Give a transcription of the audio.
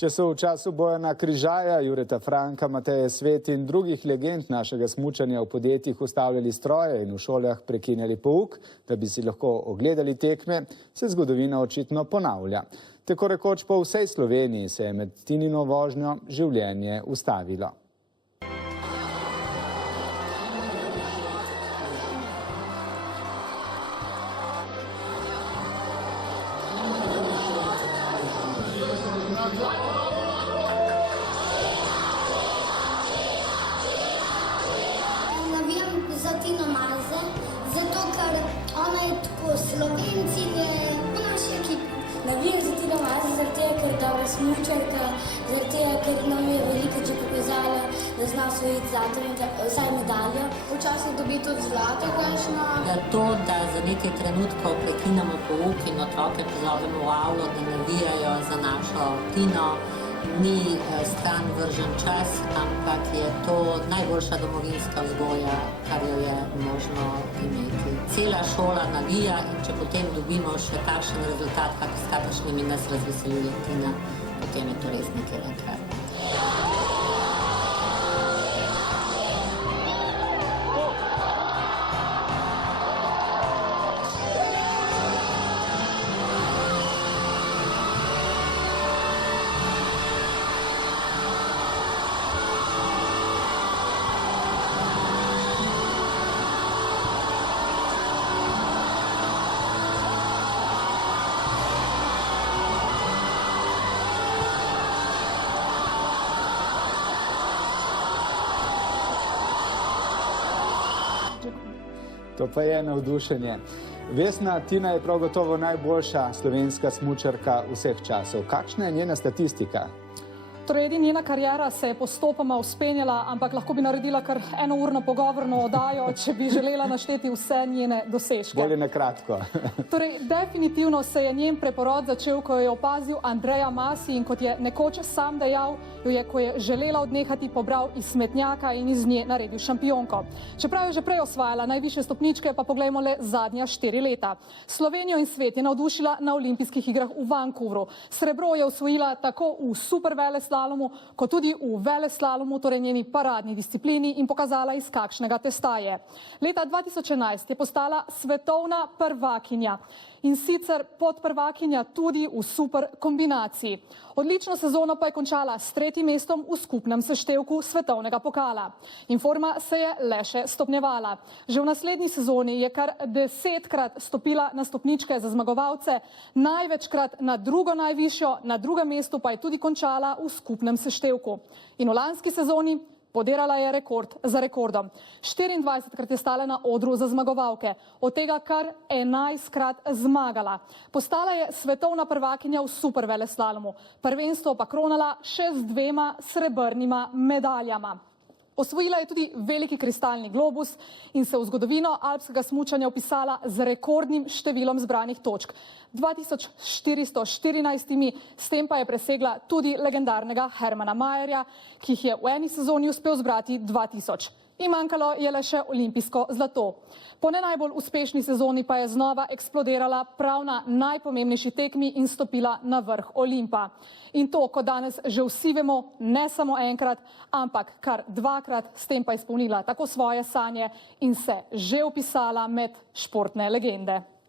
Če so v času Bojana Križaja, Jureta Franka, Mateje Svet in drugih legend našega smučanja v podjetjih ustavljali stroje in v šolah prekinjali pouk, da bi si lahko ogledali tekme, se zgodovina očitno ponavlja. Tako rekoč po vsej Sloveniji se je med Tinino vožnjo življenje ustavilo. Navijam za Tino Maze, zato ker ona je tako Slovenci, v naši ekipi. Navijam za Tino Maze, zaradi tega, ker je dobra smučarka, zaradi tega, ker nam je veliko že pokazala, da zna osvojiti zlato vsaj medaljo. Včasih dobi tudi zlato kakšno. To, da za nekaj trenutkov prekinemo pouk in otroke pozovemo v avlo, da navijajo za našo Tino, ni stran vržen čas, ampak je to najboljša domovinska vzgoja, kar jo je možno imeti. Cela šola navija in če potem dobimo še takšen rezultat, s kakršnimi nas razveseljuje Tina, potem je to res nekaj velikega. To pa je navdušenje. Vesna, Tina je prav gotovo najboljša slovenska smučarka vseh časov. Kakšna je njena statistika? Torej, njena kariera se je postopoma vzpenjala, ampak lahko bi naredila kar enourno pogovorno oddajo, če bi želela našteti vse njene dosežke. Bolje na kratko. Torej, definitivno se je njen preporod začel, ko jo je opazil Andreja Masi in kot je nekoč sam dejal, jo je, ko je želela odnehati, pobral iz smetnjaka in iz nje naredil šampionko. Čeprav je že prej osvajala najvišje stopničke, pa poglejmo le zadnja 4 leta. Slovenijo in svet je navdušila na olimpijskih igrah v Vancouveru. Srebro je osvojila tako v superveleslalomu, kot tudi v veleslalomu, torej njeni paradni disciplini, in pokazala, iz kakšnega testa je. Leta 2011 je postala svetovna prvakinja in sicer podprvakinja tudi v super kombinaciji. Odlično sezono pa je končala s 3. mestom v skupnem seštevku svetovnega pokala. In forma se je le še stopnjevala. Že v naslednji sezoni je kar 10-krat stopila na stopničke za zmagovalce, največkrat na drugo najvišjo, na drugem mestu pa je tudi končala v skupnem seštevku. In v lanski sezoni podirala je rekord za rekordom. 24-krat je stala na odru za zmagovalke, od tega kar 11-krat zmagala. Postala je svetovna prvakinja v superveleslalomu, prvenstvo pa kronala še z 2 srebrnima medaljama. Osvojila je tudi veliki kristalni globus in se v zgodovino alpskega smučanja vpisala z rekordnim številom zbranih točk. 2414, s tem pa je presegla tudi legendarnega Hermana Mayerja, ki jih je v eni sezoni uspel zbrati 2000. In manjkalo je le še olimpijsko zlato. Po ne najbolj uspešni sezoni pa je znova eksplodirala prav na najpomembnejši tekmi in stopila na vrh Olimpa. In to, kot danes že vsi vemo, ne samo enkrat, ampak kar 2-krat, s tem pa izpolnila tako svoje sanje in se že vpisala med športne legende.